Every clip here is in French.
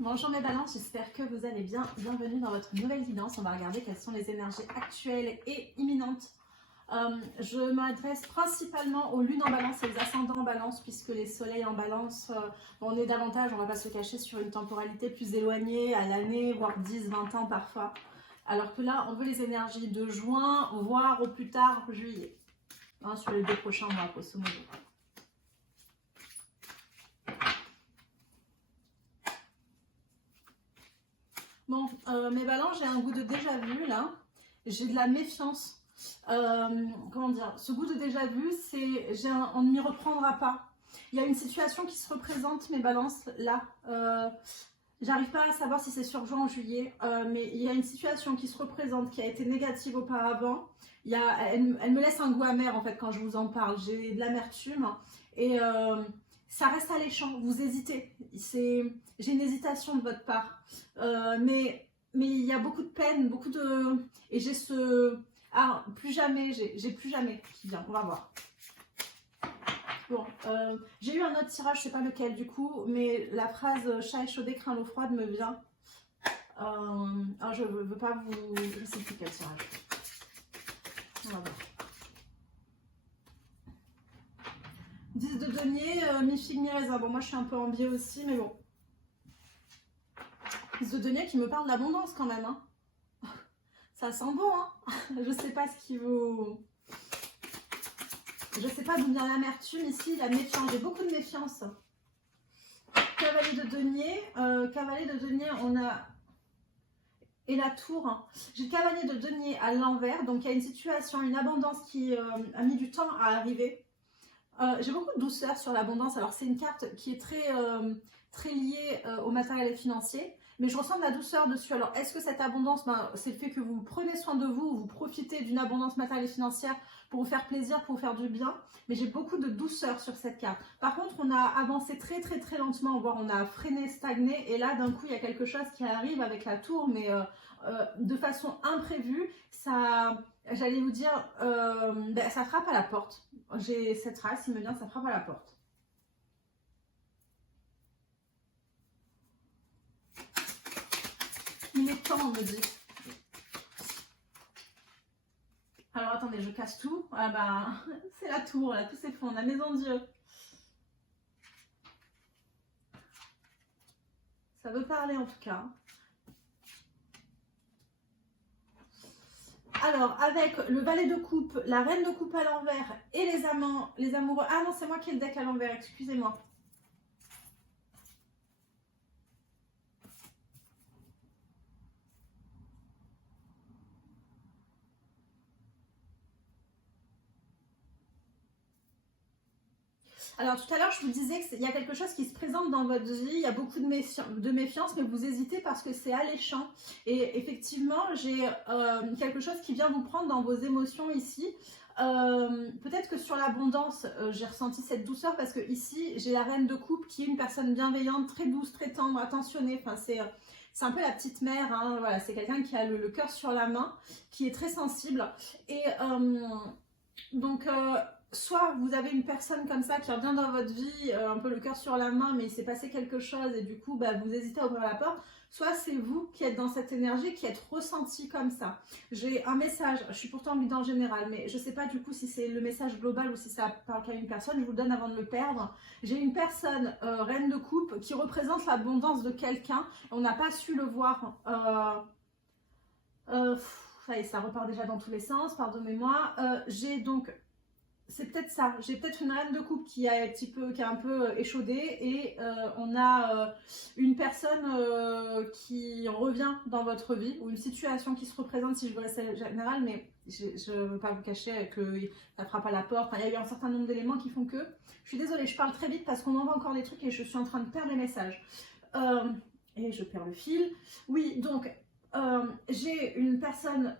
Bonjour mes balances, j'espère que vous allez bien. Bienvenue dans votre nouvelle guidance. On va regarder quelles sont les énergies actuelles et imminentes. Je m'adresse principalement aux lunes en balance et aux ascendants en balance, puisque les soleils en balance, on est davantage, on ne va pas se cacher, sur une temporalité plus éloignée, à l'année, voire 10-20 ans parfois. Alors que là, on veut les énergies de juin, voire au plus tard juillet, hein, sur les 2 prochains mois, grosso modo. Bon, mes balances, j'ai un goût de déjà-vu là. J'ai de la méfiance. Comment dire? Ce goût de déjà-vu, c'est on ne m'y reprendra pas. Il y a une situation qui se représente, mes balances, là. J'arrive pas à savoir si c'est sur juin ou juillet, mais il y a une situation qui se représente qui a été négative auparavant. Elle me laisse un goût amer en fait quand je vous en parle. J'ai de l'amertume et ça reste alléchant. Vous hésitez. J'ai une hésitation de votre part, mais il y a beaucoup de peine, beaucoup de et j'ai ce plus jamais, j'ai plus jamais qui vient. On va voir. Bon, j'ai eu un autre tirage, je sais pas lequel du coup, mais la phrase chat échaudé craint l'eau froide me vient. Je veux pas vous. Je sais plus quel tirage. On va voir. 10 de denier, mi-figue, mi-raisin. Bon, moi je suis un peu en biais aussi, mais bon. 10 de denier qui me parle d'abondance quand même. Hein. Ça sent bon, hein. Je sais pas ce qui vous. Je sais pas d'où vient l'amertume ici, la méfiance. J'ai beaucoup de méfiance. Cavalier de denier, on a. Et la tour. J'ai le cavalier de denier à l'envers. Donc il y a une situation, une abondance qui a mis du temps à arriver. J'ai beaucoup de douceur sur l'abondance. Alors c'est une carte qui est très liée au matériel financier. Mais je ressens de la douceur dessus. Alors, est-ce que cette abondance, c'est le fait que vous prenez soin de vous, vous profitez d'une abondance matérielle et financière pour vous faire plaisir, pour vous faire du bien. Mais j'ai beaucoup de douceur sur cette carte. Par contre, on a avancé très lentement, voire on a freiné, stagné. Et là, d'un coup, il y a quelque chose qui arrive avec la tour, mais de façon imprévue. Ça, j'allais vous dire, ça frappe à la porte. J'ai cette race, il me vient, ça frappe à la porte. Il est temps, on me dit. Alors attendez, je casse tout. Ah bah, c'est la tour, là, tout s'effondre, la maison Dieu. Ça veut parler en tout cas. Alors, avec le valet de coupe, la reine de coupe à l'envers et les amants, les amoureux. Ah non, c'est moi qui ai le deck à l'envers, excusez-moi. Alors tout à l'heure, je vous disais qu'il y a quelque chose qui se présente dans votre vie, il y a beaucoup de méfiance, mais vous hésitez parce que c'est alléchant. Et effectivement, j'ai quelque chose qui vient vous prendre dans vos émotions ici. Peut-être que sur l'abondance, j'ai ressenti cette douceur parce que ici, j'ai la reine de coupe qui est une personne bienveillante, très douce, très tendre, attentionnée. Enfin, c'est un peu la petite mère, hein, voilà, c'est quelqu'un qui a le cœur sur la main, qui est très sensible. Et donc, soit vous avez une personne comme ça qui revient dans votre vie, un peu le cœur sur la main, mais il s'est passé quelque chose et du coup, vous hésitez à ouvrir la porte. Soit c'est vous qui êtes dans cette énergie, qui êtes ressenti comme ça. J'ai un message, je suis pourtant guidance générale, mais je ne sais pas du coup si c'est le message global ou si ça parle qu'à une personne, je vous le donne avant de le perdre. J'ai une personne, reine de coupe, qui représente l'abondance de quelqu'un. On n'a pas su le voir. Ça y est, ça repart déjà dans tous les sens, pardonnez-moi. J'ai donc... C'est peut-être ça. J'ai peut-être une reine de coupe qui a un peu échaudé et on a une personne qui revient dans votre vie ou une situation qui se représente, si je veux rester générale, mais je ne veux pas vous cacher que ça frappe à la porte. Enfin, il y a eu un certain nombre d'éléments qui font que... Je suis désolée, je parle très vite parce qu'on m'envoie encore des trucs et je suis en train de perdre les messages. Et je perds le fil. Oui, donc... j'ai une personne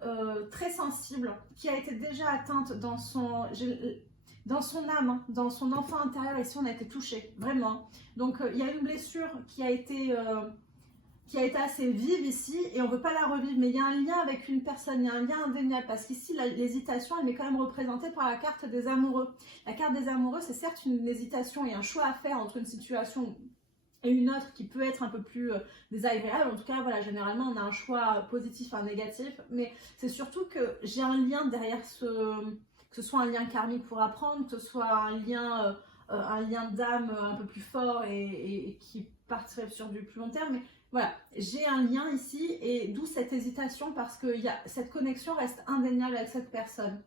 très sensible qui a été déjà atteinte dans son âme, hein, dans son enfant intérieur. Ici, on a été touché, vraiment. Donc, il y a une blessure qui a été assez vive ici et on ne veut pas la revivre. Mais il y a un lien avec une personne, il y a un lien indéniable parce qu'ici, l'hésitation, elle est quand même représentée par la carte des amoureux. La carte des amoureux, c'est certes une hésitation et un choix à faire entre une situation et une autre qui peut être un peu plus désagréable. En tout cas, voilà, généralement, on a un choix positif, un négatif, mais c'est surtout que j'ai un lien derrière que ce soit un lien karmique pour apprendre, que ce soit un lien d'âme un peu plus fort et qui partirait sur du plus long terme, mais voilà, j'ai un lien ici, et d'où cette hésitation, parce que cette connexion reste indéniable avec cette personne.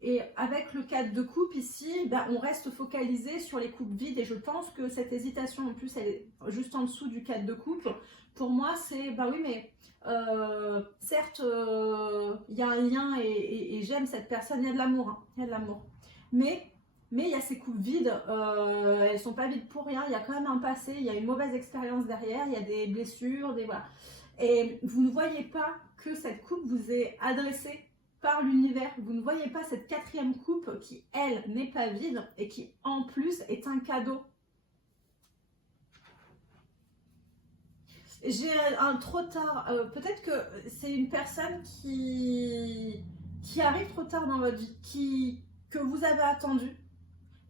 Et avec le 4 de coupe ici, ben, on reste focalisé sur les coupes vides, et je pense que cette hésitation, en plus, elle est juste en dessous du 4 de coupe. Pour moi, c'est, bah oui, mais certes, il y a un lien, et j'aime cette personne, il y a de l'amour, hein, il y a de l'amour. Mais il y a ces coupes vides, elles sont pas vides pour rien, il y a quand même un passé, il y a une mauvaise expérience derrière, il y a des blessures, voilà. Et vous ne voyez pas que cette coupe vous est adressée par l'univers. Vous ne voyez pas cette 4e coupe qui, elle, n'est pas vide et qui, en plus, est un cadeau. J'ai un trop tard. Peut-être que c'est une personne qui arrive trop tard dans votre vie, que vous avez attendu.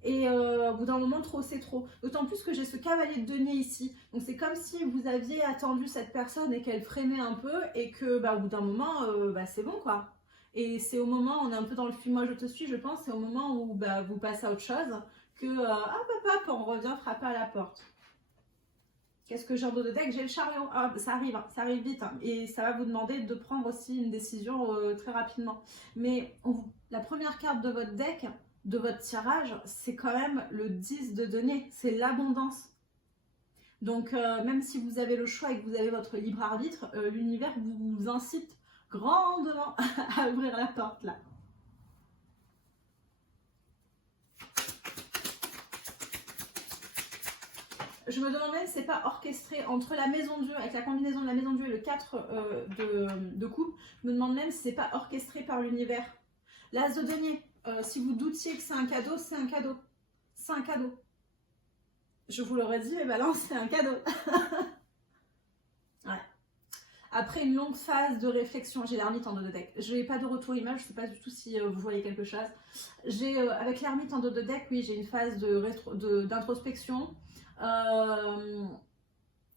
Et au bout d'un moment, trop c'est trop. D'autant plus que j'ai ce cavalier de denier ici. Donc c'est comme si vous aviez attendu cette personne et qu'elle freinait un peu, et que bah, au bout d'un moment, c'est bon quoi. Et c'est au moment, on est un peu dans le film Moi je te suis, je pense, c'est au moment où bah, vous passez à autre chose que on revient frapper à la porte. Qu'est-ce que j'ai en dos de deck? J'ai le chariot. Ah, ça arrive vite, hein. Et ça va vous demander de prendre aussi une décision très rapidement. Mais la première carte de votre deck, de votre tirage, c'est quand même le 10 de denier, c'est l'abondance. Donc même si vous avez le choix et que vous avez votre libre arbitre, l'univers vous incite grandement à ouvrir la porte là. Je me demande même si c'est pas orchestré entre la maison de Dieu, avec la combinaison de la maison de Dieu et le 4 de coupe. Je me demande même si c'est pas orchestré par l'univers. L'as de denier, si vous doutiez que c'est un cadeau, c'est un cadeau. C'est un cadeau. Je vous l'aurais dit, mais balance, c'est un cadeau. Ouais. Après une longue phase de réflexion, j'ai l'ermite en dos de deck. Je n'ai pas de retour image, je ne sais pas du tout si vous voyez quelque chose. Avec l'ermite en dos de deck, oui, j'ai une phase d'introspection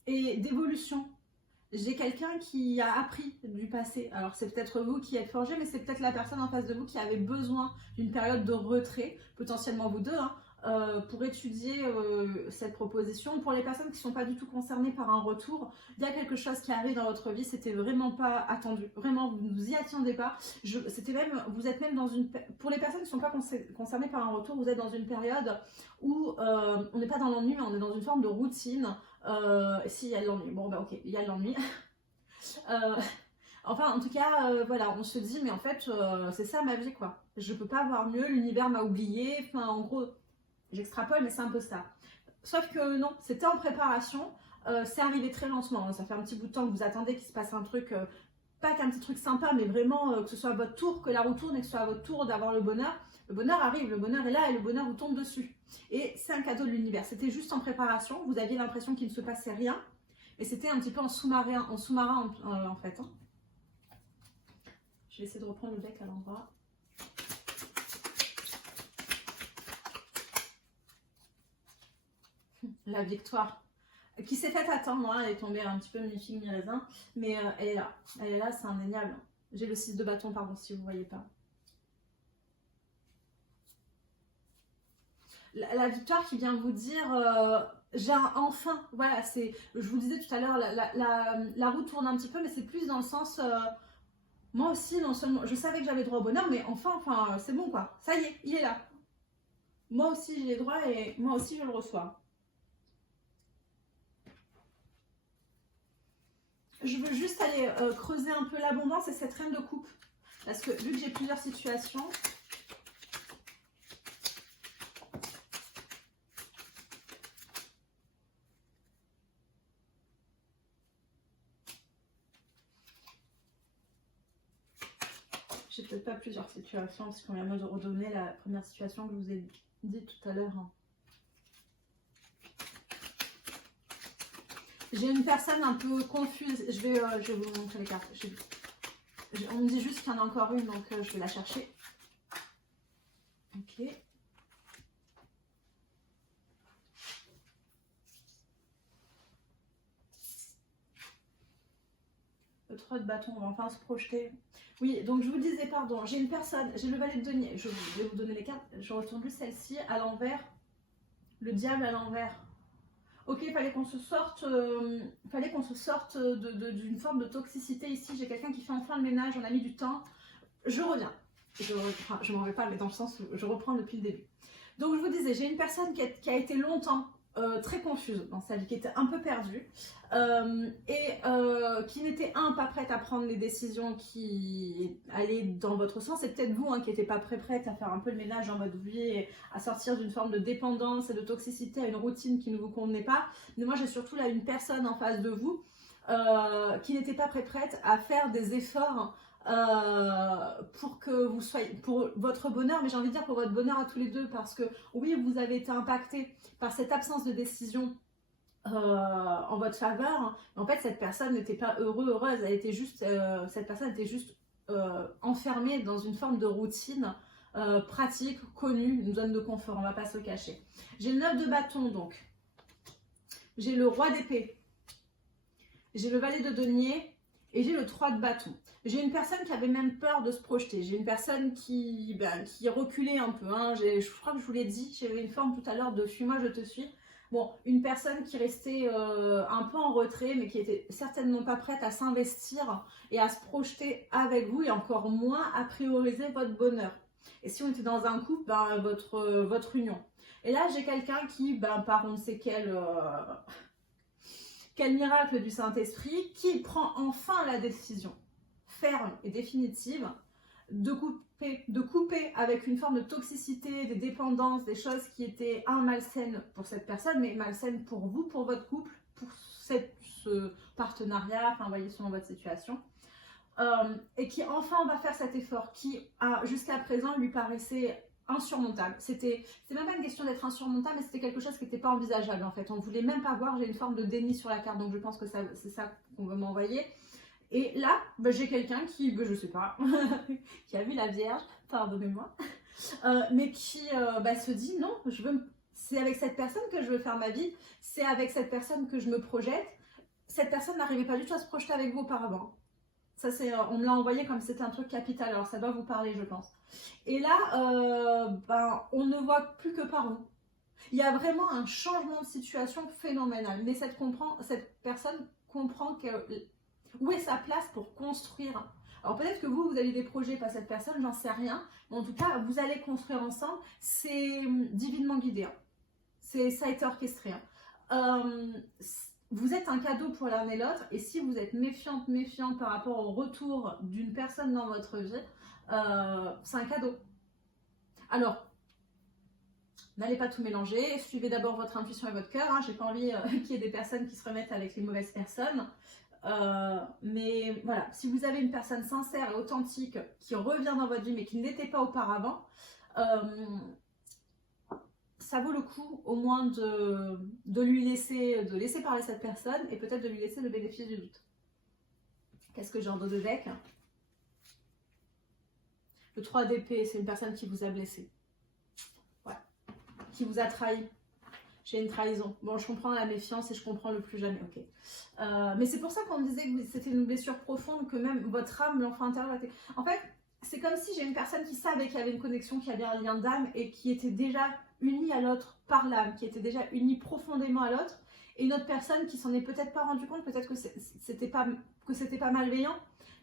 et d'évolution. J'ai quelqu'un qui a appris du passé. Alors c'est peut-être vous qui êtes forgé, mais c'est peut-être la personne en face de vous qui avait besoin d'une période de retrait, potentiellement vous deux, hein, pour étudier cette proposition. Pour les personnes qui ne sont pas du tout concernées par un retour, il y a quelque chose qui arrive dans votre vie, c'était vraiment pas attendu. Vraiment, vous ne vous y attendiez pas. Vous êtes même dans une... Pour les personnes qui ne sont pas concernées par un retour, vous êtes dans une période où on n'est pas dans l'ennui, mais on est dans une forme de routine. Si, il y a de l'ennui. Bon, bah ok, il y a de l'ennui. Enfin, en tout cas, voilà, on se dit, mais en fait, c'est ça ma vie, quoi. Je peux pas avoir mieux, l'univers m'a oublié. Enfin, en gros, j'extrapole, mais c'est un peu ça. Sauf que non, c'était en préparation. C'est arrivé très lentement. Ça fait un petit bout de temps que vous attendez qu'il se passe un truc, pas qu'un petit truc sympa, mais vraiment que ce soit à votre tour, que la roue tourne et que ce soit à votre tour d'avoir le bonheur. Le bonheur arrive, le bonheur est là et le bonheur vous tombe dessus. Et c'est un cadeau de l'univers. C'était juste en préparation. Vous aviez l'impression qu'il ne se passait rien. Et c'était un petit peu en sous-marin en fait. Hein. Je vais essayer de reprendre le deck à l'endroit. La victoire. Qui s'est faite attendre. Hein. Elle est tombée un petit peu mi-figue, mi-raisin. Mais elle est là. Elle est là, c'est indéniable. J'ai le 6 de bâton, pardon, si vous ne voyez pas. La victoire qui vient vous dire j'ai enfin, voilà, c'est, je vous disais tout à l'heure, la roue tourne un petit peu, mais c'est plus dans le sens moi aussi, non seulement je savais que j'avais droit au bonheur, mais enfin c'est bon quoi, ça y est, il est là. Moi aussi j'ai les droits et moi aussi je le reçois. Je veux juste aller creuser un peu l'abondance et cette reine de coupe, parce que vu que j'ai plusieurs situations. J'ai peut-être pas plusieurs situations, parce qu'on vient de redonner la première situation que je vous ai dit tout à l'heure. J'ai une personne un peu confuse. Je vais vous montrer les cartes. On me dit juste qu'il y en a encore une, donc je vais la chercher. Ok. Le 3 de bâton, on va enfin se projeter. Oui, donc je vous disais, pardon, j'ai une personne, j'ai le valet de denier. Je vais vous donner les cartes. Je retourne juste celle-ci à l'envers. Le diable à l'envers. Ok, fallait qu'on se sorte, d'une forme de toxicité ici. J'ai quelqu'un qui fait enfin le ménage, on a mis du temps. Je reviens. Je m'en vais pas, mais dans le sens où je reprends depuis le début. Donc je vous disais, j'ai une personne qui a été longtemps très confuse dans sa vie, qui était un peu perdue qui n'était pas prête à prendre les décisions qui allaient dans votre sens. C'est peut-être vous qui n'étiez pas prête à faire un peu le ménage dans votre vie, et à sortir d'une forme de dépendance et de toxicité à une routine qui ne vous convenait pas. Mais moi j'ai surtout là une personne en face de vous qui n'était pas prête à faire des efforts pour que vous soyez, pour votre bonheur, mais j'ai envie de dire pour votre bonheur à tous les deux, parce que oui, vous avez été impacté par cette absence de décision en votre faveur, mais en fait cette personne n'était pas heureuse, elle était juste, cette personne était juste enfermée dans une forme de routine pratique, connue, une zone de confort, on va pas se le cacher. J'ai le 9 de bâton, donc j'ai le roi d'épée, j'ai le valet de denier et j'ai le 3 de bâton. J'ai une personne qui avait même peur de se projeter. J'ai une personne qui reculait un peu. Je crois que je vous l'ai dit, j'avais une forme tout à l'heure de « suis-moi, je te suis ». Bon, une personne qui restait un peu en retrait, mais qui était certainement pas prête à s'investir et à se projeter avec vous, et encore moins à prioriser votre bonheur. Et si on était dans un couple, votre union. Et là, j'ai quelqu'un qui, par on ne sait quel miracle du Saint-Esprit, qui prend enfin la décision ferme et définitive de couper avec une forme de toxicité, des dépendances, des choses qui étaient malsaines pour cette personne, mais malsaines pour vous, pour votre couple, pour ce partenariat, enfin, voyez, selon votre situation. Et qui enfin va faire cet effort qui, jusqu'à présent, lui paraissait insurmontable. C'était même pas une question d'être insurmontable, mais c'était quelque chose qui n'était pas envisageable en fait. On ne voulait même pas voir, j'ai une forme de déni sur la carte, donc je pense que c'est ça qu'on veut m'envoyer. Et là, j'ai quelqu'un qui, je sais pas, qui a vu la Vierge, pardonnez-moi, mais qui se dit non, c'est avec cette personne que je veux faire ma vie, c'est avec cette personne que je me projette. Cette personne n'arrivait pas du tout à se projeter avec vous auparavant. Ça, on me l'a envoyé comme c'était un truc capital, alors ça doit vous parler, je pense. Et là, on ne voit plus que par vous. Il y a vraiment un changement de situation phénoménal. Mais cette personne comprend où est sa place pour construire. Alors peut-être que vous avez des projets, pas cette personne, j'en sais rien. Mais en tout cas, vous allez construire ensemble. C'est divinement guidé. Ça a été orchestré. Vous êtes un cadeau pour l'un et l'autre, et si vous êtes méfiante par rapport au retour d'une personne dans votre vie, c'est un cadeau. Alors, n'allez pas tout mélanger, suivez d'abord votre intuition et votre cœur. J'ai pas envie qu'il y ait des personnes qui se remettent avec les mauvaises personnes. Mais voilà, si vous avez une personne sincère et authentique qui revient dans votre vie, mais qui n'était pas auparavant, ça vaut le coup au moins de laisser parler cette personne, et peut-être de lui laisser le bénéfice du doute. Qu'est-ce que j'ai en dos de deck? Le 3 d'épée, c'est une personne qui vous a blessé. Ouais. Qui vous a trahi. J'ai une trahison. Bon, je comprends la méfiance et je comprends le plus jamais, ok. Mais c'est pour ça qu'on me disait que c'était une blessure profonde, que même votre âme, l'enfant intérieur, en fait, c'est comme si j'ai une personne qui savait qu'il y avait une connexion, qu'il y avait un lien d'âme, et qui était déjà unie à l'autre par l'âme, qui était déjà unie profondément à l'autre, et une autre personne qui s'en est peut-être pas rendu compte, peut-être que c'était pas malveillant,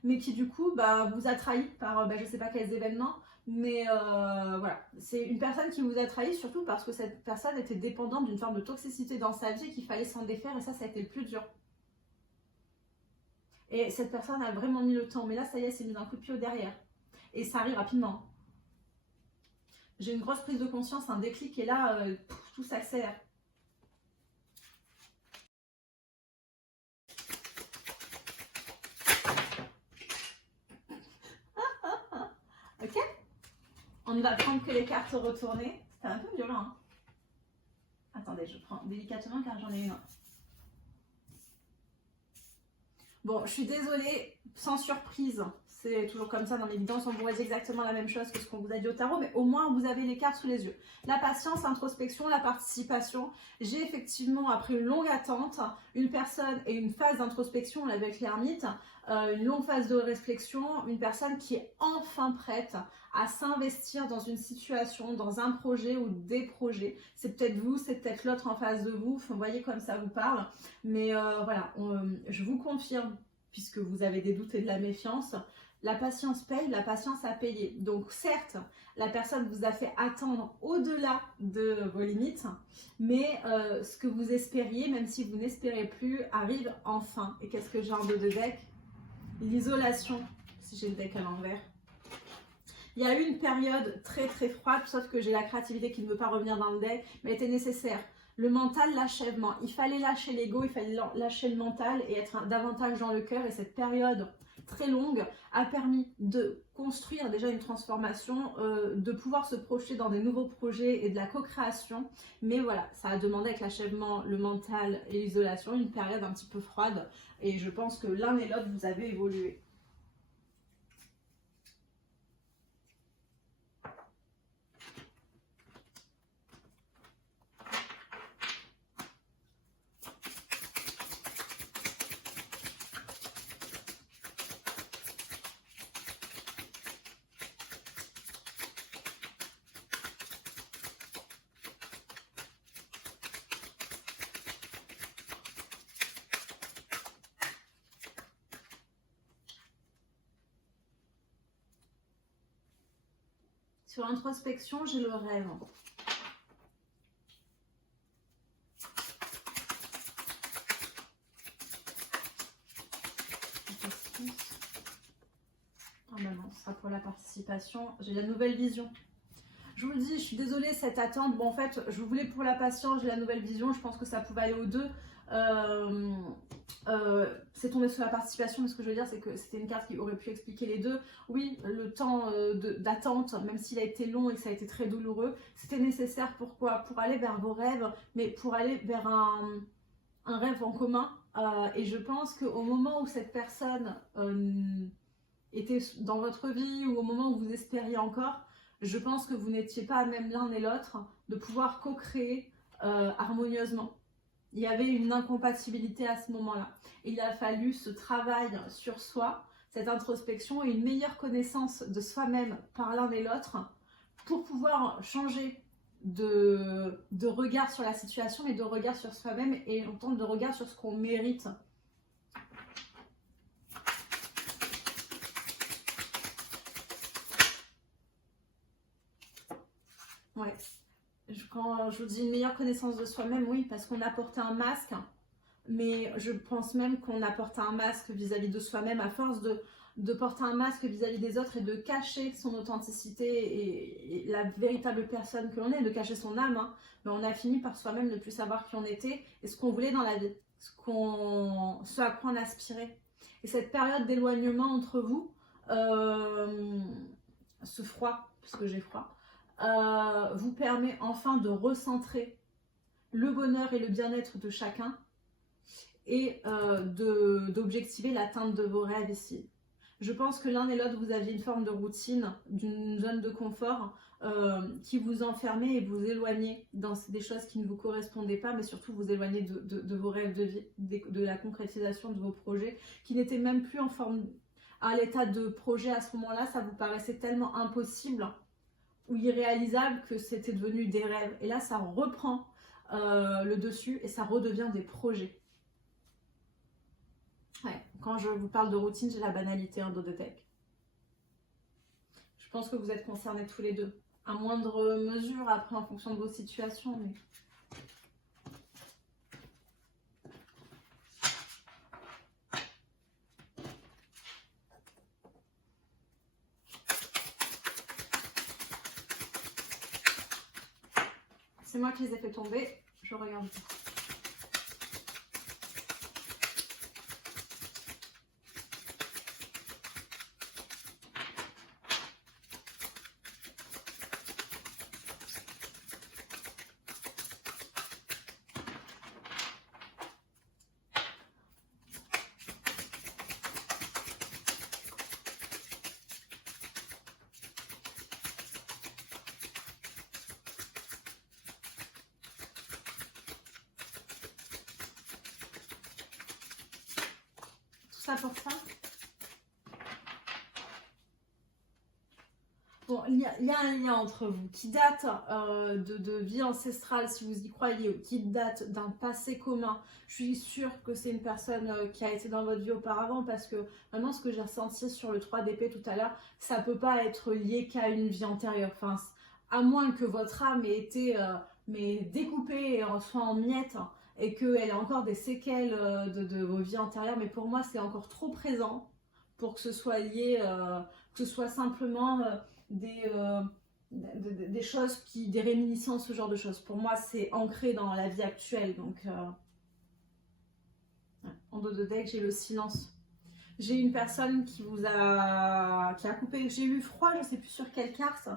mais qui du coup vous a trahi par je sais pas quels événements, mais voilà, c'est une personne qui vous a trahi, surtout parce que cette personne était dépendante d'une forme de toxicité dans sa vie, qu'il fallait s'en défaire, et ça a été le plus dur. Et cette personne a vraiment mis le temps, mais là ça y est, c'est mis un coup de pied au derrière. Et ça arrive rapidement. J'ai une grosse prise de conscience, un déclic, et là, tout s'accélère. Ok? On ne va prendre que les cartes retournées. C'était un peu violent. Hein? Attendez, je prends délicatement car j'en ai une. Bon, je suis désolée. sans surprise. C'est toujours comme ça dans les guidances, on vous dit exactement la même chose que ce qu'on vous a dit au tarot, mais au moins vous avez les cartes sous les yeux. La patience, l'introspection, la participation. J'ai effectivement, après une longue attente, une personne et une phase d'introspection avec l'ermite, une longue phase de réflexion, une personne qui est enfin prête à s'investir dans une situation, dans un projet ou des projets. C'est peut-être vous, c'est peut-être l'autre en face de vous, vous voyez comme ça vous parle. Mais voilà, je vous confirme, puisque vous avez des doutes et de la méfiance, la patience paye, la patience a payé. Donc certes, la personne vous a fait attendre au-delà de vos limites, mais ce que vous espériez, même si vous n'espérez plus, arrive enfin. Et qu'est-ce que j'ai en dos de deck? L'isolation, si j'ai le deck à l'envers. Il y a eu une période très très froide, sauf que j'ai la créativité qui ne veut pas revenir dans le deck, mais elle était nécessaire. Le mental, l'achèvement. Il fallait lâcher l'ego, il fallait lâcher le mental et être davantage dans le cœur. Et cette période très longue a permis de construire déjà une transformation, de pouvoir se projeter dans des nouveaux projets et de la co-création. Mais voilà, ça a demandé avec l'achèvement, le mental et l'isolation, une période un petit peu froide. Et je pense que l'un et l'autre, vous avez évolué. Sur l'introspection, j'ai le rêve. Ah ben non, ce sera pour la participation. J'ai la nouvelle vision. Je vous le dis, je suis désolée, cette attente. Bon, en fait, je voulais pour la patience, j'ai la nouvelle vision. Je pense que ça pouvait aller aux deux. C'est tombé sur la participation, mais ce que je veux dire, c'est que c'était une carte qui aurait pu expliquer les deux. Oui, le temps d'attente, même s'il a été long et que ça a été très douloureux, c'était nécessaire. Pourquoi? Pour aller vers vos rêves, mais pour aller vers un rêve en commun. Et je pense qu'au moment où cette personne était dans votre vie, ou au moment où vous espériez encore, je pense que vous n'étiez pas même l'un et l'autre de pouvoir co-créer harmonieusement. Il y avait une incompatibilité à ce moment-là. Il a fallu ce travail sur soi, cette introspection et une meilleure connaissance de soi-même par l'un et l'autre pour pouvoir changer de regard sur la situation et de regard sur soi-même et en temps de regard sur ce qu'on mérite. Ouais. Quand je vous dis une meilleure connaissance de soi-même, oui, parce qu'on a porté un masque, mais je pense même qu'on a porté un masque vis-à-vis de soi-même à force de porter un masque vis-à-vis des autres et de cacher son authenticité et la véritable personne que l'on est, de cacher son âme, hein, mais on a fini par soi-même ne plus savoir qui on était et ce qu'on voulait dans la vie, ce à quoi on aspirait. Et cette période d'éloignement entre vous, ce froid, parce que j'ai froid, vous permet enfin de recentrer le bonheur et le bien-être de chacun et d'objectiver l'atteinte de vos rêves ici. Je pense que l'un et l'autre, vous aviez une forme de routine, d'une zone de confort qui vous enfermait et vous éloignait dans des choses qui ne vous correspondaient pas, mais surtout vous éloignez de vos rêves de vie, de la concrétisation de vos projets, qui n'étaient même plus en forme à l'état de projet à ce moment-là. Ça vous paraissait tellement impossible ou irréalisable que c'était devenu des rêves. Et là, ça reprend le dessus et ça redevient des projets. Ouais. Quand je vous parle de routine, j'ai la banalité en dos de deck. Je pense que vous êtes concernés tous les deux. À moindre mesure, après, en fonction de vos situations. Mais... c'est moi qui les ai fait tomber. Je regarde. ça pour ça. Bon, il y a un lien entre vous qui date de vie ancestrale, si vous y croyez, ou qui date d'un passé commun. Je suis sûre que c'est une personne qui a été dans votre vie auparavant, parce que maintenant, ce que j'ai ressenti sur le 3 d'épée tout à l'heure, ça peut pas être lié qu'à une vie antérieure. Enfin, à moins que votre âme ait été mais découpée et soit en miettes, hein, et qu'elle ait encore des séquelles de vos vies antérieures. Mais pour moi, c'est encore trop présent pour que ce soit lié, que ce soit simplement... des choses des réminiscences, ce genre de choses. Pour moi, c'est ancré dans la vie actuelle. Donc, en dos de deck, j'ai le silence. J'ai une personne qui a coupé. J'ai eu froid, je sais plus sur quelle carte.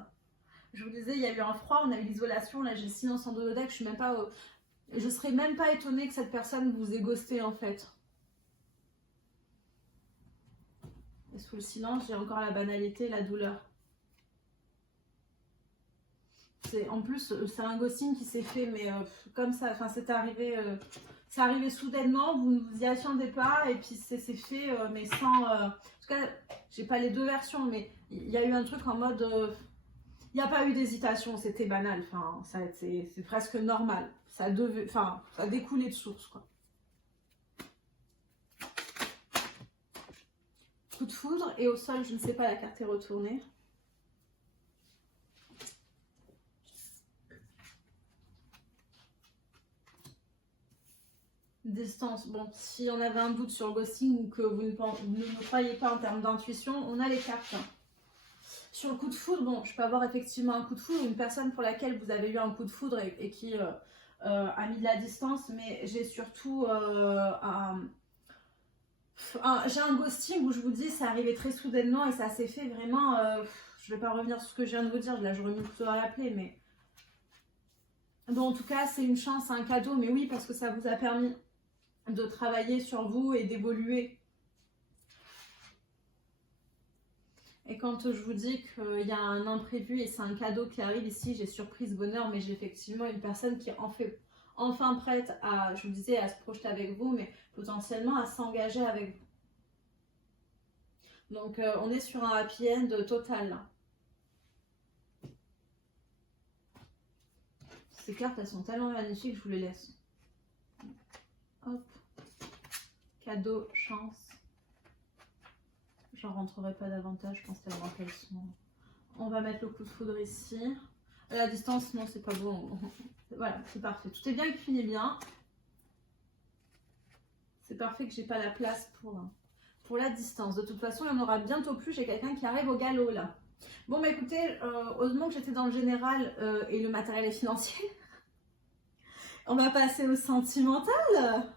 Je vous disais, il y a eu un froid, on a eu l'isolation. Là, j'ai le silence en dos de deck. Je suis même pas. Je serais même pas étonnée que cette personne vous ait ghosté en fait. Et sous le silence, j'ai encore la banalité, la douleur. En plus, c'est un ghosting qui s'est fait, mais comme ça, enfin, c'est arrivé soudainement, vous ne vous y attendez pas, et puis c'est fait, mais sans... en tout cas, j'ai pas les deux versions, mais il y a eu un truc en mode... il n'y a pas eu d'hésitation, c'était banal, enfin, c'est presque normal. Ça devait, enfin, ça découlait de source, quoi. Coup de foudre, et au sol, je ne sais pas, la carte est retournée. Distance, bon, si on avait un doute sur le ghosting ou que vous ne croyez pas en termes d'intuition, on a les cartes. Sur le coup de foudre, bon, je peux avoir effectivement un coup de foudre, une personne pour laquelle vous avez eu un coup de foudre et qui a mis de la distance, mais j'ai surtout j'ai un ghosting où je vous dis, c'est arrivé très soudainement et ça s'est fait vraiment, je vais pas revenir sur ce que je viens de vous dire, là j'aurais mis le couteau à la plaie, mais... Bon, en tout cas, c'est une chance, c'est un cadeau, mais oui, parce que ça vous a permis de travailler sur vous et d'évoluer. Et quand je vous dis qu'il y a un imprévu et c'est un cadeau qui arrive ici, j'ai surprise, bonheur, mais j'ai effectivement une personne qui est enfin prête à, je vous disais, à se projeter avec vous, mais potentiellement à s'engager avec vous. Donc on est sur un happy end total là. Ces cartes, elles sont tellement magnifiques, je vous les laisse. Hop. Cadeau, chance. J'en rentrerai pas davantage, je pense tellement qu'elles sont... On va mettre le coup de foudre ici. À la distance, non, c'est pas bon. Voilà, c'est parfait. Tout est bien qui finit bien. C'est parfait que j'ai pas la place pour la distance. De toute façon, il y en aura bientôt plus. J'ai quelqu'un qui arrive au galop là. Bon, bah écoutez, heureusement que j'étais dans le général et le matériel et financier. On va passer au sentimental.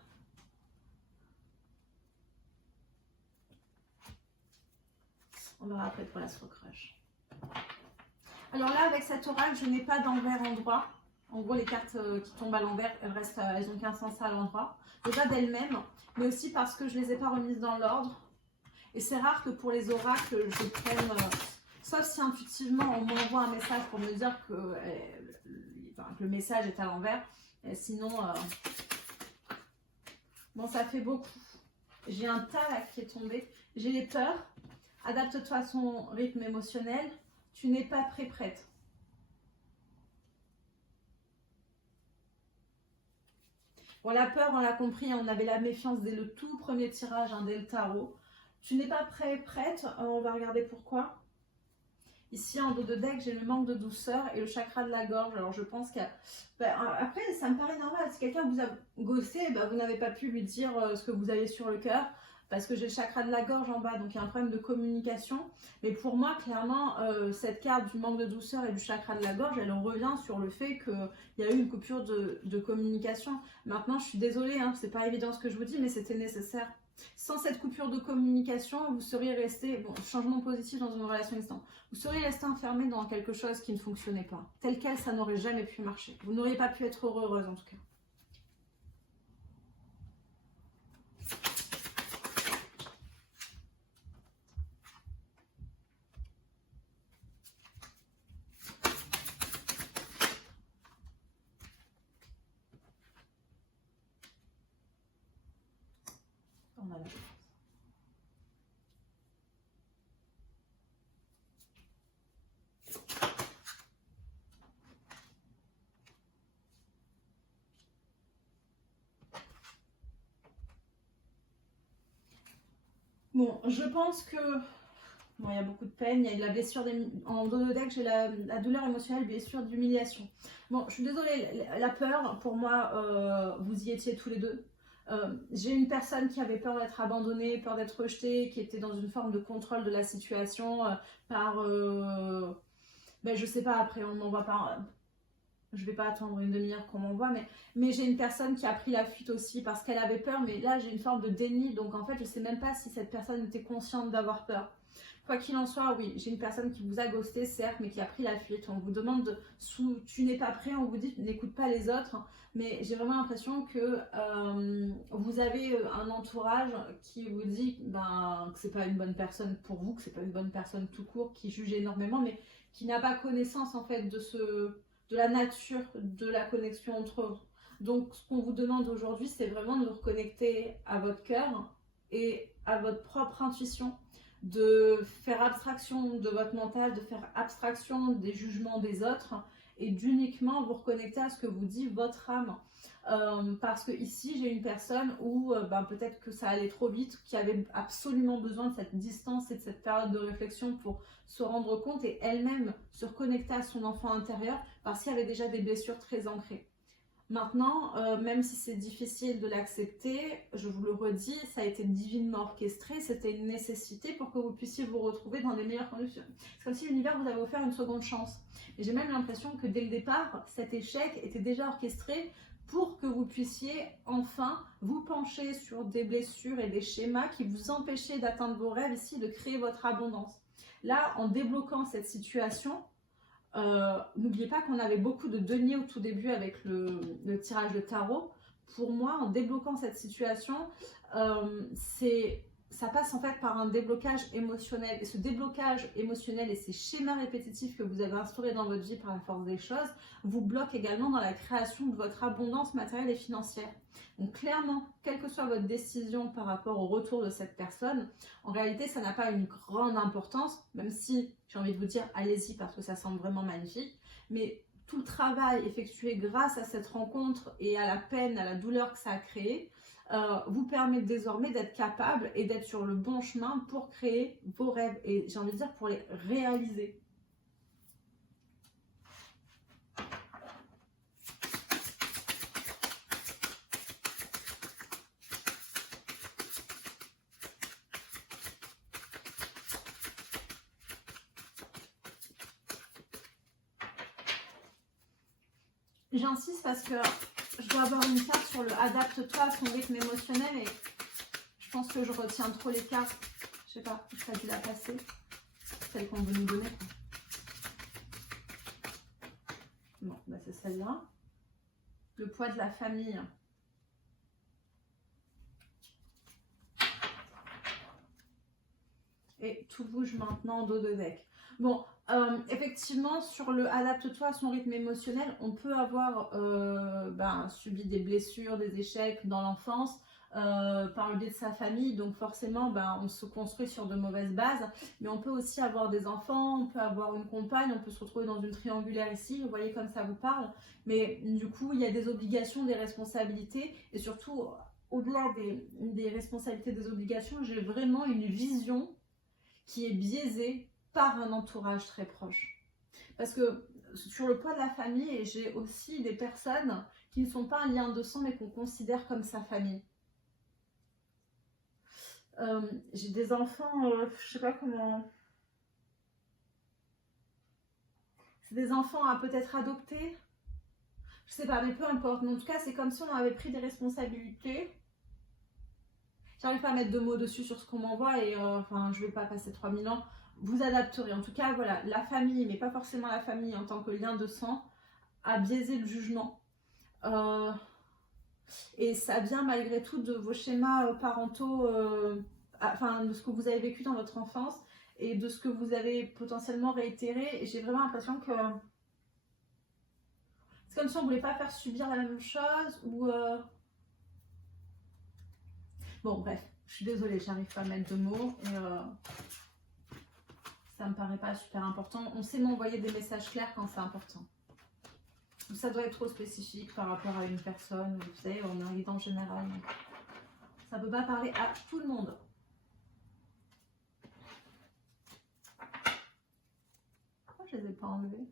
On verra après pour la Crush. Alors là, avec cet oracle, je n'ai pas d'envers endroit. En gros, les cartes qui tombent à l'envers, elles n'ont qu'un sens à l'endroit. Déjà d'elles-mêmes, mais aussi parce que je ne les ai pas remises dans l'ordre. Et c'est rare que pour les oracles, je prenne... sauf si intuitivement, on m'envoie un message pour me dire que le message est à l'envers. Sinon, bon, ça fait beaucoup. J'ai un tas là qui est tombé. J'ai les peurs. Adapte-toi à son rythme émotionnel. Tu n'es pas prête. Bon, la peur, on l'a compris, on avait la méfiance dès le tout premier tirage, dès le tarot. Tu n'es pas prête, on va regarder pourquoi. Ici, en dos de deck, j'ai le manque de douceur et le chakra de la gorge. Alors, je pense qu'il y a... après, ça me paraît normal. Si quelqu'un vous a ghosté, vous n'avez pas pu lui dire ce que vous avez sur le cœur. Parce que j'ai le chakra de la gorge en bas, donc il y a un problème de communication. Mais pour moi, clairement, cette carte du manque de douceur et du chakra de la gorge, elle en revient sur le fait qu'il y a eu une coupure de communication. Maintenant, je suis désolée, c'est pas évident ce que je vous dis, mais c'était nécessaire. Sans cette coupure de communication, vous seriez resté, bon, changement positif dans une relation existante, vous seriez resté enfermé dans quelque chose qui ne fonctionnait pas. Tel quel, ça n'aurait jamais pu marcher. Vous n'auriez pas pu être heureuse en tout cas. On a la chance. Bon, je pense que... Bon, il y a beaucoup de peine, il y a de la blessure en dos de deck, j'ai la douleur émotionnelle, blessure d'humiliation. Bon, je suis désolée, la peur, pour moi, vous y étiez tous les deux. J'ai une personne qui avait peur d'être abandonnée, peur d'être rejetée, qui était dans une forme de contrôle de la situation par... ben, je sais pas, après on m'envoie pas... Je vais pas attendre une demi-heure qu'on m'envoie, mais j'ai une personne qui a pris la fuite aussi parce qu'elle avait peur, mais là j'ai une forme de déni, donc en fait je sais même pas si cette personne était consciente d'avoir peur. Quoi qu'il en soit, oui, j'ai une personne qui vous a ghosté, certes, mais qui a pris la fuite. On vous demande, tu n'es pas prêt, on vous dit, n'écoute pas les autres. Mais j'ai vraiment l'impression que vous avez un entourage qui vous dit que c'est pas une bonne personne pour vous, que c'est pas une bonne personne tout court, qui juge énormément, mais qui n'a pas connaissance en fait de la nature de la connexion entre eux. Donc, ce qu'on vous demande aujourd'hui, c'est vraiment de vous reconnecter à votre cœur et à votre propre intuition, de faire abstraction de votre mental, de faire abstraction des jugements des autres et d'uniquement vous reconnecter à ce que vous dit votre âme. Parce que ici j'ai une personne où peut-être que ça allait trop vite, qui avait absolument besoin de cette distance et de cette période de réflexion pour se rendre compte et elle-même se reconnecter à son enfant intérieur parce qu'il y avait déjà des blessures très ancrées. Maintenant, même si c'est difficile de l'accepter, je vous le redis, ça a été divinement orchestré, c'était une nécessité pour que vous puissiez vous retrouver dans des meilleures conditions. C'est comme si l'univers vous avait offert une seconde chance. Et j'ai même l'impression que dès le départ, cet échec était déjà orchestré pour que vous puissiez enfin vous pencher sur des blessures et des schémas qui vous empêchaient d'atteindre vos rêves ici, de créer votre abondance. Là, en débloquant cette situation, n'oubliez pas qu'on avait beaucoup de deniers au tout début avec le tirage de tarot. Pour moi, en débloquant cette situation, ça passe en fait par un déblocage émotionnel. Et ce déblocage émotionnel et ces schémas répétitifs que vous avez instaurés dans votre vie par la force des choses vous bloquent également dans la création de votre abondance matérielle et financière. Donc clairement, quelle que soit votre décision par rapport au retour de cette personne, en réalité, ça n'a pas une grande importance, même si j'ai envie de vous dire, allez-y parce que ça semble vraiment magnifique. Mais tout le travail effectué grâce à cette rencontre et à la peine, à la douleur que ça a créé, vous permet désormais d'être capable et d'être sur le bon chemin pour créer vos rêves. Et j'ai envie de dire pour les réaliser. J'insiste parce que je dois avoir une carte sur le adapte-toi à son rythme émotionnel et je pense que je retiens trop les cartes. Je sais pas, je pas dû la passer. Celle qu'on veut nous donner. Bon, bah c'est celle-là. Le poids de la famille. Et tout bouge maintenant en dos de deck. Bon, effectivement, sur le adapte-toi à son rythme émotionnel, on peut avoir subi des blessures, des échecs dans l'enfance par le biais de sa famille. Donc forcément, on se construit sur de mauvaises bases. Mais on peut aussi avoir des enfants, on peut avoir une compagne, on peut se retrouver dans une triangulaire ici. Vous voyez comme ça vous parle. Mais du coup, il y a des obligations, des responsabilités. Et surtout, au-delà des responsabilités, des obligations, j'ai vraiment une vision qui est biaisée par un entourage très proche. Parce que sur le poids de la famille, j'ai aussi des personnes qui ne sont pas un lien de sang, mais qu'on considère comme sa famille. J'ai des enfants, je sais pas comment... C'est des enfants à peut-être adopter. Je sais pas, mais peu importe. Mais en tout cas, c'est comme si on avait pris des responsabilités. J'arrive pas à mettre de mots dessus sur ce qu'on m'envoie et je vais pas passer 3000 ans. Vous adapterez. En tout cas, voilà, la famille, mais pas forcément la famille en tant que lien de sang, a biaisé le jugement. Et ça vient malgré tout de vos schémas parentaux, de ce que vous avez vécu dans votre enfance et de ce que vous avez potentiellement réitéré. Et j'ai vraiment l'impression que c'est comme si on voulait pas faire subir la même chose ou... Bon, bref, je suis désolée, j'arrive pas à mettre de mots et ça me paraît pas super important. On sait m'envoyer des messages clairs quand c'est important. Ça doit être trop spécifique par rapport à une personne, vous savez, on est en guidance générale. Ça peut pas parler à tout le monde. je les ai pas enlevés?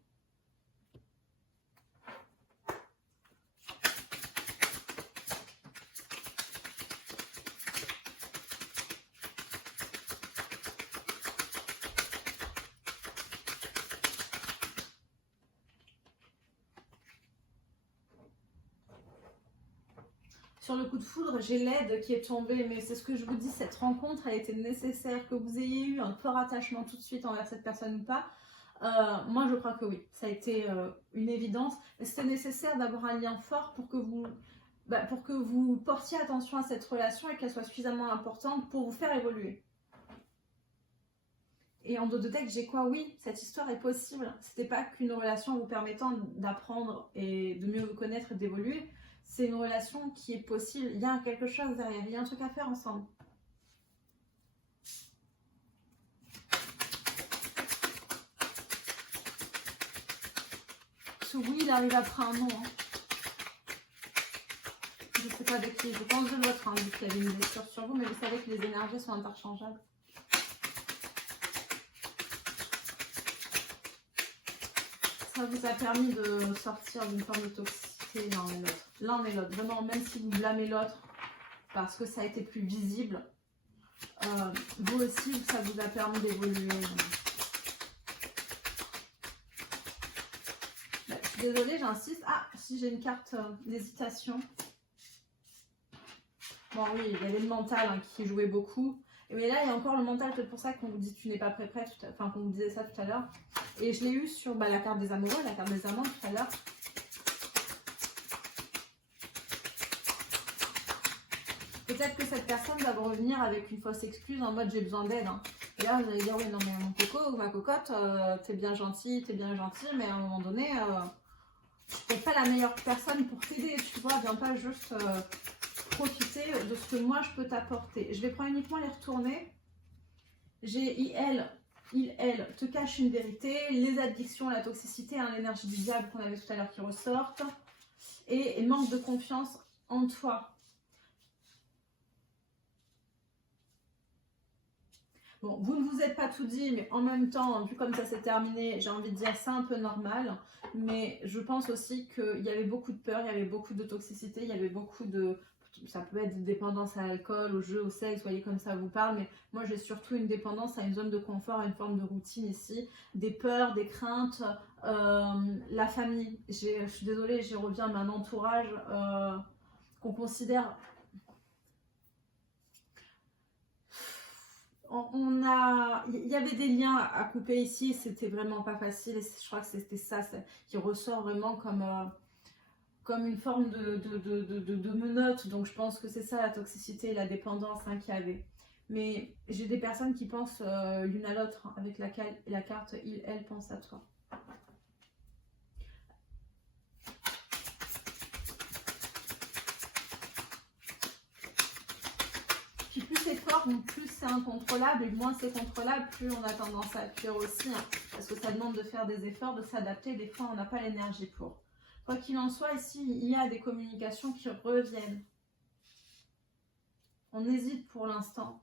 Sur le coup de foudre, j'ai l'aide qui est tombée, mais c'est ce que je vous dis, cette rencontre, elle était nécessaire, que vous ayez eu un fort attachement tout de suite envers cette personne ou pas. Moi, je crois que oui, ça a été une évidence. C'était nécessaire d'avoir un lien fort pour que vous portiez attention à cette relation et qu'elle soit suffisamment importante pour vous faire évoluer. Et en dos de deck, j'ai quoi? Oui, cette histoire est possible. C'était pas qu'une relation vous permettant d'apprendre et de mieux vous connaître et d'évoluer. C'est une relation qui est possible. Il y a quelque chose derrière, il y a un truc à faire ensemble. Ce oui, il arrive après un non. Hein. Je ne sais pas de qui. Je pense de l'autre, hein, vu qu'il y avait une blessure sur vous, mais vous savez que les énergies sont interchangeables. Ça vous a permis de sortir d'une forme de toxicité l'un et l'autre. L'un et l'autre. Vraiment, même si vous blâmez l'autre parce que ça a été plus visible, vous aussi, ça vous a permis d'évoluer. Je suis désolée, j'insiste. Ah, si j'ai une carte d'hésitation. Bon, oui, il y avait le mental hein, qui jouait beaucoup. Mais là, il y a encore le mental, peut-être pour ça qu'on vous dit tu n'es pas prêt, enfin qu'on vous disait ça tout à l'heure. Et je l'ai eu sur la carte des amoureux, la carte des amants tout à l'heure. Peut-être que cette personne va vous revenir avec une fausse excuse en mode j'ai besoin d'aide. Hein. Et là, vous allez dire oui, non, mais mon coco ou ma cocotte, t'es bien gentil, mais à un moment donné, je suis peut-être pas la meilleure personne pour t'aider, tu vois, viens pas juste profiter de ce que moi je peux t'apporter. Je vais prendre uniquement les retourner. J'ai il, te cache une vérité, les addictions, la toxicité, hein, l'énergie du diable qu'on avait tout à l'heure qui ressortent, et manque de confiance en toi. Bon, vous ne vous êtes pas tout dit, mais en même temps, vu comme ça s'est terminé, j'ai envie de dire c'est un peu normal, mais je pense aussi qu'il y avait beaucoup de peur, il y avait beaucoup de toxicité, il y avait beaucoup de... Ça peut être une dépendance à l'alcool, au jeu, au sexe, voyez comme ça vous parle, mais moi j'ai surtout une dépendance à une zone de confort, à une forme de routine ici, des peurs, des craintes, la famille. Je suis désolée, j'y reviens, mais un entourage qu'on considère... Il y avait des liens à couper ici, c'était vraiment pas facile et je crois que c'était ça qui ressort vraiment comme une forme de menotte. Donc je pense que c'est ça la toxicité et la dépendance hein, qu'il y avait. Mais j'ai des personnes qui pensent l'une à l'autre hein, avec laquelle la carte il, elle pense à toi. Puis plus c'est fort, plus c'est incontrôlable, et moins c'est contrôlable, plus on a tendance à fuir aussi, hein, parce que ça demande de faire des efforts, de s'adapter, des fois on n'a pas l'énergie pour. Quoi qu'il en soit, ici, il y a des communications qui reviennent. On hésite pour l'instant.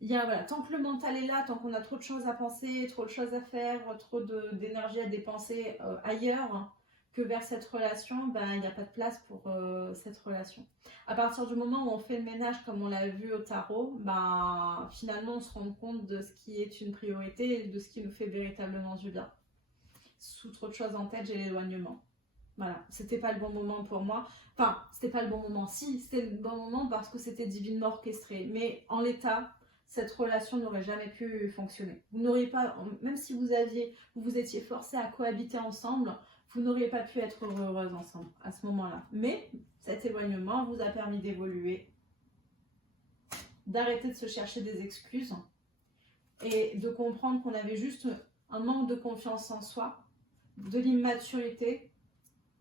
Il y a, voilà, tant que le mental est là, tant qu'on a trop de choses à penser, trop de choses à faire, trop d'énergie à dépenser ailleurs, que vers cette relation, ben, il n'y a pas de place pour cette relation. À partir du moment où on fait le ménage, comme on l'a vu au tarot, ben, finalement on se rend compte de ce qui est une priorité et de ce qui nous fait véritablement du bien. Sous trop de choses en tête, j'ai l'éloignement. Voilà, c'était pas le bon moment pour moi. Enfin, c'était pas le bon moment. Si, c'était le bon moment parce que c'était divinement orchestré. Mais en l'état, cette relation n'aurait jamais pu fonctionner. Vous n'auriez pas, même si vous étiez forcés à cohabiter ensemble, vous n'auriez pas pu être heureuse ensemble à ce moment-là. Mais cet éloignement vous a permis d'évoluer, d'arrêter de se chercher des excuses et de comprendre qu'on avait juste un manque de confiance en soi, de l'immaturité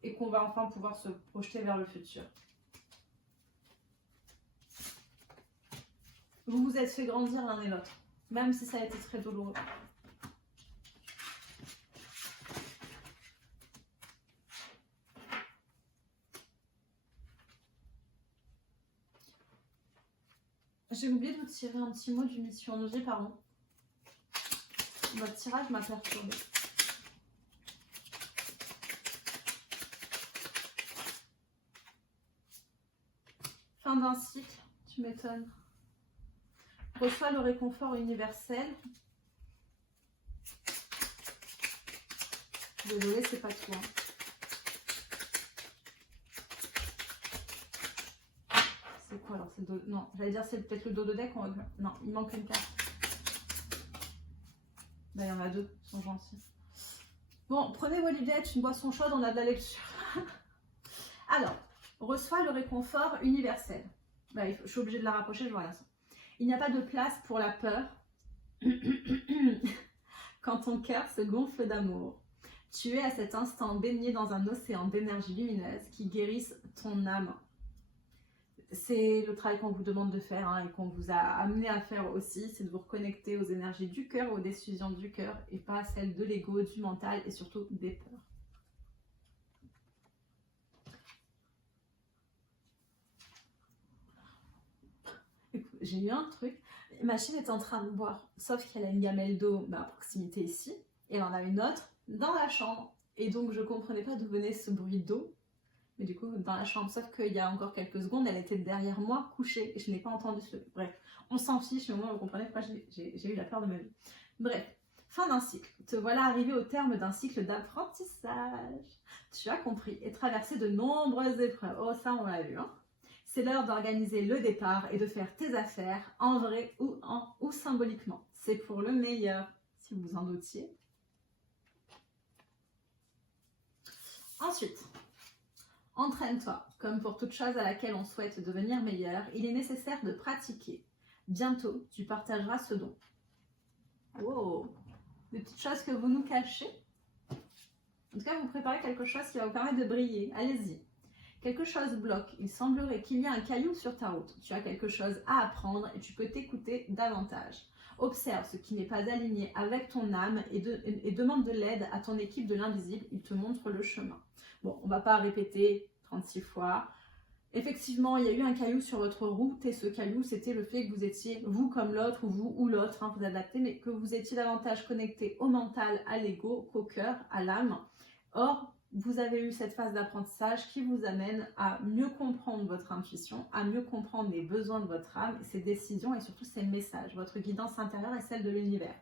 et qu'on va enfin pouvoir se projeter vers le futur. Vous vous êtes fait grandir l'un et l'autre, même si ça a été très douloureux. J'ai oublié de vous tirer un petit mot du mission G, pardon. Votre tirage m'a perturbée. Fin d'un cycle, tu m'étonnes. Reçois le réconfort universel. Désolée, c'est pas toi. C'est quoi alors? Non, j'allais dire c'est peut-être le dos de deck. Non, il manque une carte. Bah, il y en a deux, ils sont gentils. Bon, prenez vos livrettes, une boisson chaude, on a de la lecture. Alors, reçois le réconfort universel. Bah, je suis obligée de la rapprocher, je vois là. Il n'y a pas de place pour la peur quand ton cœur se gonfle d'amour. Tu es à cet instant baigné dans un océan d'énergie lumineuse qui guérisse ton âme. C'est le travail qu'on vous demande de faire hein, et qu'on vous a amené à faire aussi, c'est de vous reconnecter aux énergies du cœur, aux décisions du cœur et pas à celles de l'ego, du mental et surtout des peurs. J'ai eu un truc, ma chienne est en train de boire, sauf qu'elle a une gamelle d'eau à proximité ici, et elle en a une autre dans la chambre. Et donc je ne comprenais pas d'où venait ce bruit d'eau, mais du coup dans la chambre, sauf qu'il y a encore quelques secondes, elle était derrière moi, couchée, et je n'ai pas entendu ce... Bref, on s'en fiche, au moins vous comprenez pourquoi j'ai eu la peur de ma vie. Bref, fin d'un cycle. Te voilà arrivé au terme d'un cycle d'apprentissage. Tu as compris et traversé de nombreuses épreuves. Oh ça on l'a vu hein. C'est l'heure d'organiser le départ et de faire tes affaires en vrai ou symboliquement. C'est pour le meilleur, si vous en doutiez. Ensuite, entraîne-toi. Comme pour toute chose à laquelle on souhaite devenir meilleur, il est nécessaire de pratiquer. Bientôt, tu partageras ce don. Wow, des petites choses que vous nous cachez. En tout cas, vous préparez quelque chose qui va vous permettre de briller. Allez-y. Quelque chose bloque, il semblerait qu'il y ait un caillou sur ta route. Tu as quelque chose à apprendre et tu peux t'écouter davantage. Observe ce qui n'est pas aligné avec ton âme et demande de l'aide à ton équipe de l'invisible, il te montre le chemin. Bon, on ne va pas répéter 36 fois. Effectivement, il y a eu un caillou sur votre route et ce caillou, c'était le fait que vous étiez, vous comme l'autre, ou vous ou l'autre, hein, vous adaptez, mais que vous étiez davantage connecté au mental, à l'ego, qu'au cœur, à l'âme. Or, vous avez eu cette phase d'apprentissage qui vous amène à mieux comprendre votre intuition, à mieux comprendre les besoins de votre âme, ses décisions et surtout ses messages, votre guidance intérieure et celle de l'univers.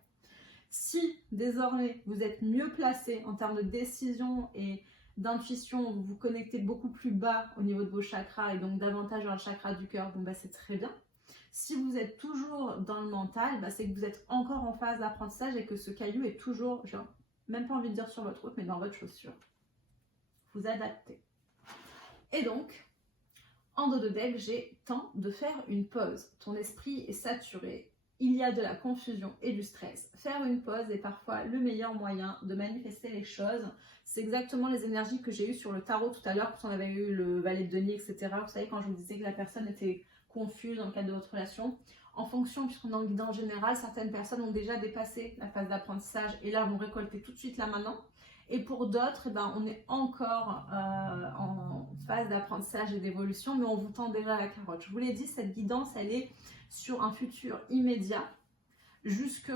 Si désormais vous êtes mieux placé en termes de décision et d'intuition, vous vous connectez beaucoup plus bas au niveau de vos chakras et donc davantage vers le chakra du cœur, bon c'est très bien. Si vous êtes toujours dans le mental, c'est que vous êtes encore en phase d'apprentissage et que ce caillou est toujours, genre, même pas envie de dire sur votre route, mais dans votre chaussure. Vous adaptez. Et donc, en dos de deck, j'ai temps de faire une pause. Ton esprit est saturé, il y a de la confusion et du stress. Faire une pause est parfois le meilleur moyen de manifester les choses. C'est exactement les énergies que j'ai eues sur le tarot tout à l'heure, quand on avait eu le valet de denier, etc. Vous savez, quand je vous disais que la personne était confuse dans le cadre de votre relation. En fonction, puisqu'on est en guidance générale, certaines personnes ont déjà dépassé la phase d'apprentissage et là vont récolter tout de suite là maintenant. Et pour d'autres, on est encore en phase d'apprentissage et d'évolution, mais on vous tend déjà la carotte. Je vous l'ai dit, cette guidance, elle est sur un futur immédiat, jusque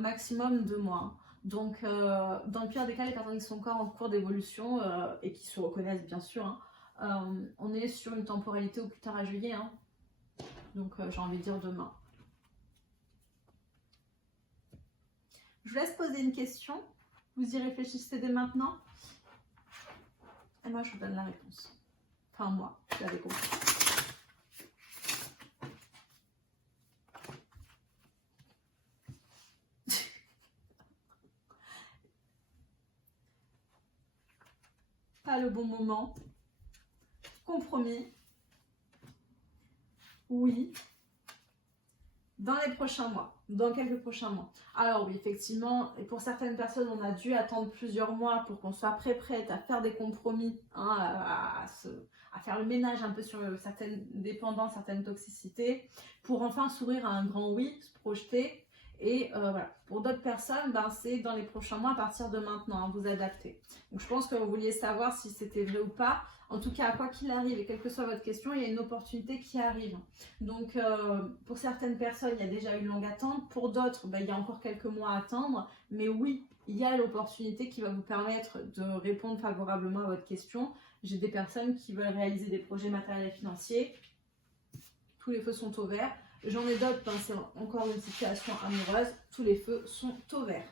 maximum 2 mois. Donc, dans le pire des cas, les personnes qui sont encore en cours d'évolution et qui se reconnaissent bien sûr, on est sur une temporalité au plus tard à juillet. Hein. Donc, j'ai envie de dire demain. Je vous laisse poser une question. Vous y réfléchissez dès maintenant. Et moi, je vous donne la réponse. Enfin, moi, vous l'avez compris. Pas le bon moment. Compromis. Oui. Dans les prochains mois. Dans quelques prochains mois. Alors oui, effectivement, et pour certaines personnes, on a dû attendre plusieurs mois pour qu'on soit prête à faire des compromis, hein, à faire le ménage un peu sur certaines dépendances, certaines toxicités, pour enfin s'ouvrir à un grand oui, se projeter. Et voilà, pour d'autres personnes, ben, c'est dans les prochains mois à partir de maintenant, hein, vous adaptez. Donc je pense que vous vouliez savoir si c'était vrai ou pas. En tout cas, quoi qu'il arrive, et quelle que soit votre question, il y a une opportunité qui arrive. Donc pour certaines personnes, il y a déjà une longue attente. Pour d'autres, ben, il y a encore quelques mois à attendre. Mais oui, il y a l'opportunité qui va vous permettre de répondre favorablement à votre question. J'ai des personnes qui veulent réaliser des projets matériels et financiers. Tous les feux sont au vert. J'en ai d'autres, c'est encore une situation amoureuse. Tous les feux sont au vert.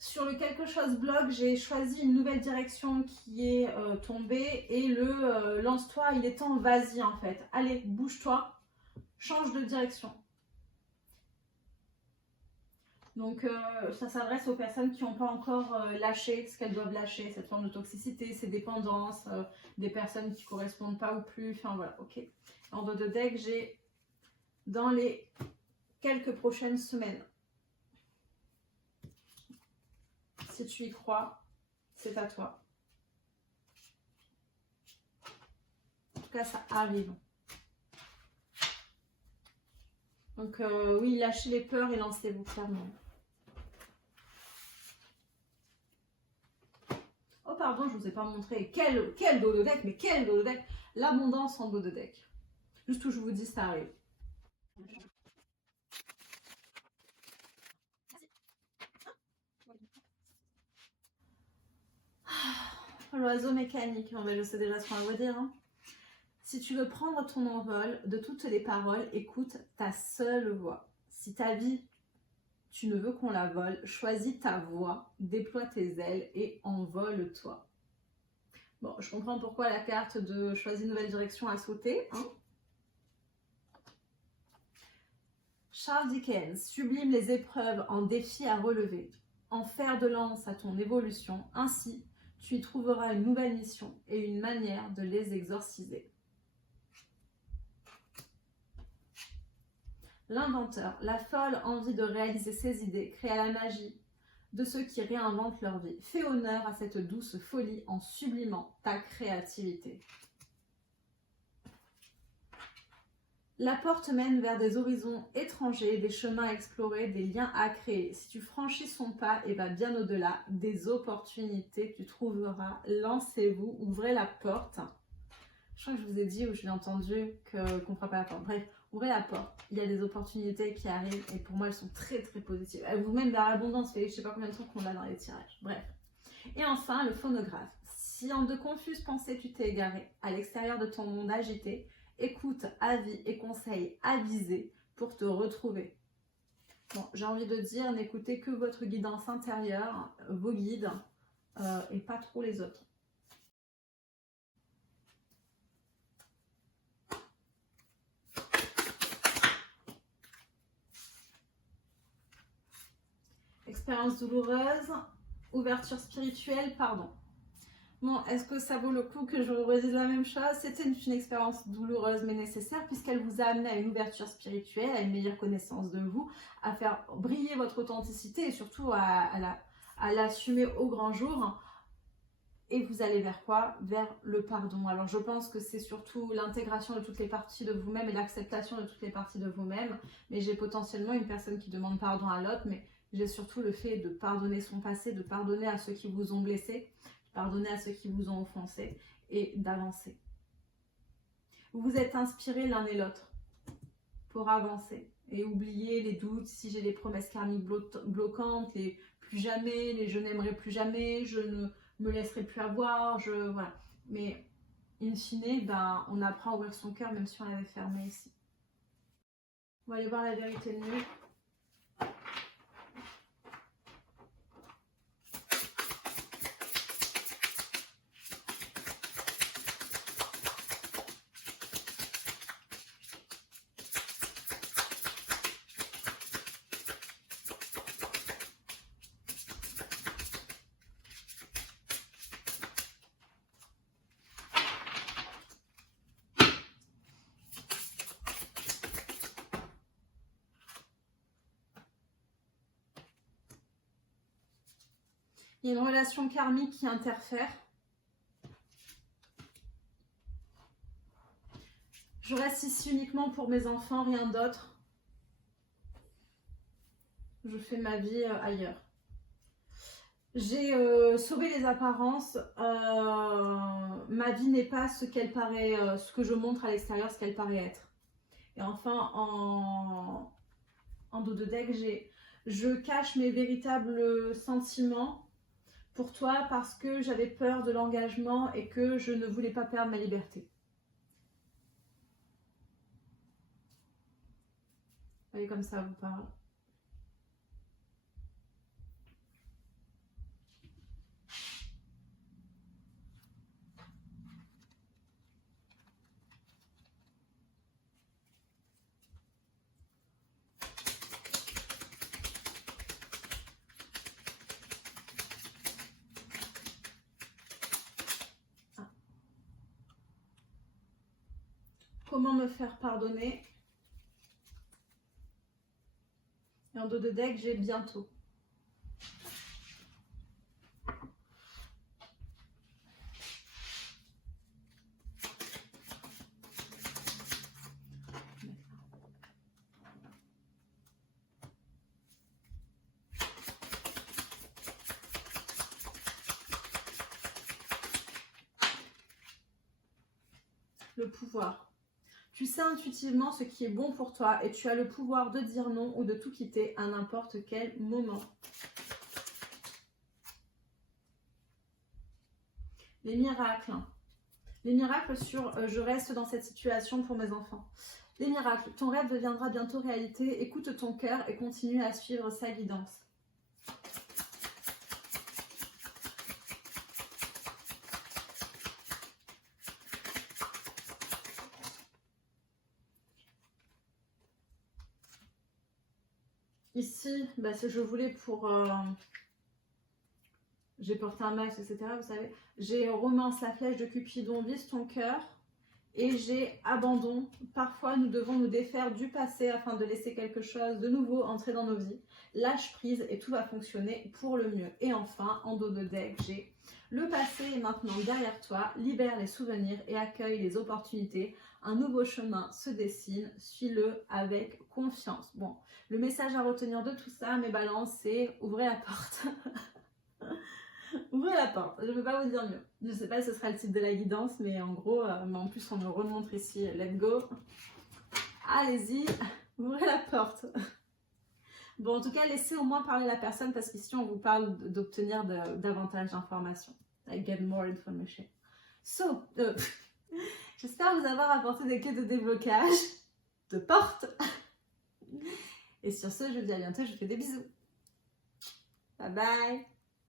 Sur le quelque chose blog, j'ai choisi une nouvelle direction qui est tombée et le lance-toi, il est temps, vas-y en fait. Allez, bouge-toi, change de direction. Donc ça s'adresse aux personnes qui n'ont pas encore lâché ce qu'elles doivent lâcher, cette forme de toxicité, ces dépendances, des personnes qui ne correspondent pas ou plus, enfin voilà, ok. En dos de deck, j'ai dans les quelques prochaines semaines. Si tu y crois, c'est à toi. En tout cas, ça arrive. Donc oui, lâchez les peurs et lancez-vous clairement. Oh pardon, je ne vous ai pas montré. Quel dos de deck, mais quel dos de deck. L'abondance en dos de deck. Juste où je vous dis, ça arrive. L'oiseau mécanique, je sais déjà ce qu'on va vous dire. Hein. Si tu veux prendre ton envol de toutes les paroles, écoute ta seule voix. Si ta vie, tu ne veux qu'on la vole, choisis ta voix, déploie tes ailes et envole-toi. Bon, je comprends pourquoi la carte de choisir une nouvelle direction a sauté. Hein. Charles Dickens sublime les épreuves en défis à relever, en fer de lance à ton évolution, ainsi tu y trouveras une nouvelle mission et une manière de les exorciser. L'inventeur, la folle envie de réaliser ses idées, créa la magie de ceux qui réinventent leur vie. Fais honneur à cette douce folie en sublimant ta créativité. La porte mène vers des horizons étrangers, des chemins à explorer, des liens à créer. Si tu franchis son pas et vas bien au-delà, des opportunités tu trouveras. Lancez-vous, ouvrez la porte. Je crois que je vous ai dit ou je l'ai entendu qu'on ne fera pas la porte. Bref, ouvrez la porte. Il y a des opportunités qui arrivent et pour moi, elles sont très très positives. Elles vous mènent vers l'abondance. Je ne sais pas combien de temps qu'on a dans les tirages. Bref. Et enfin, le phonographe. Si en de confuses pensées tu t'es égaré à l'extérieur de ton monde agité, écoute, avis et conseils avisés pour te retrouver. Bon, j'ai envie de dire, n'écoutez que votre guidance intérieure, vos guides, et pas trop les autres. Expérience douloureuse, ouverture spirituelle, pardon. Bon, est-ce que ça vaut le coup que je redise la même chose? C'était une expérience douloureuse mais nécessaire puisqu'elle vous a amené à une ouverture spirituelle, à une meilleure connaissance de vous, à faire briller votre authenticité et surtout à l'assumer au grand jour. Et vous allez vers quoi? Vers le pardon. Alors je pense que c'est surtout l'intégration de toutes les parties de vous-même et l'acceptation de toutes les parties de vous-même. Mais j'ai potentiellement une personne qui demande pardon à l'autre, mais j'ai surtout le fait de pardonner son passé, de pardonner à ceux qui vous ont blessé, pardonner à ceux qui vous ont offensé et d'avancer. Vous vous êtes inspirés l'un et l'autre pour avancer et oublier les doutes, si j'ai les promesses karmiques bloquantes, les plus jamais, les je n'aimerai plus jamais, je ne me laisserai plus avoir, voilà. Mais in fine, ben, on apprend à ouvrir son cœur même si on l'avait fermé ici. On va aller voir la vérité de nuit. Il y a une relation karmique qui interfère. Je reste ici uniquement pour mes enfants, rien d'autre. Je fais ma vie ailleurs. J'ai sauvé les apparences. Ma vie n'est pas ce qu'elle paraît, ce que je montre à l'extérieur, ce qu'elle paraît être. Et enfin, en dos de deck, je cache mes véritables sentiments pour toi parce que j'avais peur de l'engagement et que je ne voulais pas perdre ma liberté. Vous voyez comme ça vous parle. Comment me faire pardonner? Et en dos de deck, j'ai bientôt. Le pouvoir. Tu sais intuitivement ce qui est bon pour toi et tu as le pouvoir de dire non ou de tout quitter à n'importe quel moment. Les miracles. Les miracles sur je reste dans cette situation pour mes enfants. Les miracles. Ton rêve deviendra bientôt réalité. Écoute ton cœur et continue à suivre sa guidance. Ici, bah, je voulais pour... j'ai porté un max, etc. Vous savez, j'ai romance, la flèche de Cupidon, vise ton cœur. Et j'ai abandon. Parfois, nous devons nous défaire du passé afin de laisser quelque chose de nouveau entrer dans nos vies. Lâche prise et tout va fonctionner pour le mieux. Et enfin, en dos de deck, j'ai le passé est maintenant derrière toi. Libère les souvenirs et accueille les opportunités. Un nouveau chemin se dessine. Suis-le avec confiance. Bon, le message à retenir de tout ça, mes balances, c'est ouvrez la porte. Ouvrez la porte, je ne peux pas vous dire mieux. Je ne sais pas si ce sera le titre de la guidance, mais en gros, en plus on me remontre ici, let's go. Allez-y, ouvrez la porte. Bon, en tout cas, laissez au moins parler la personne parce qu'ici on vous parle d'obtenir davantage d'informations. I get more information. So, j'espère vous avoir apporté des clés de déblocage de porte. Et sur ce, je vous dis à bientôt, je vous fais des bisous. Bye bye.